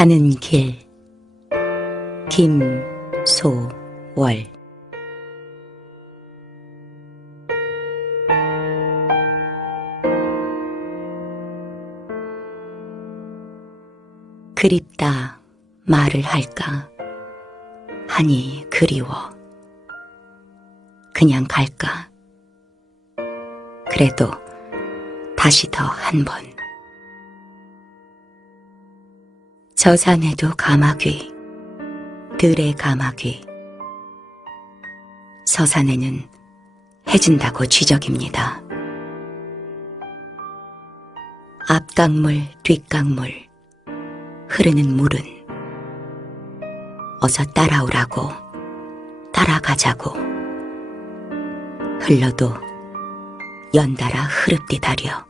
가는 길. 김소월. 그립다 말을 할까? 하니 그리워. 그냥 갈까? 그래도 다시 더 한 번. 저 산에도 가마귀, 들의 가마귀. 서산에는 해진다고 쥐적입니다. 앞강물, 뒷강물, 흐르는 물은 어서 따라오라고, 따라가자고. 흘러도 연달아 흐릅디다려.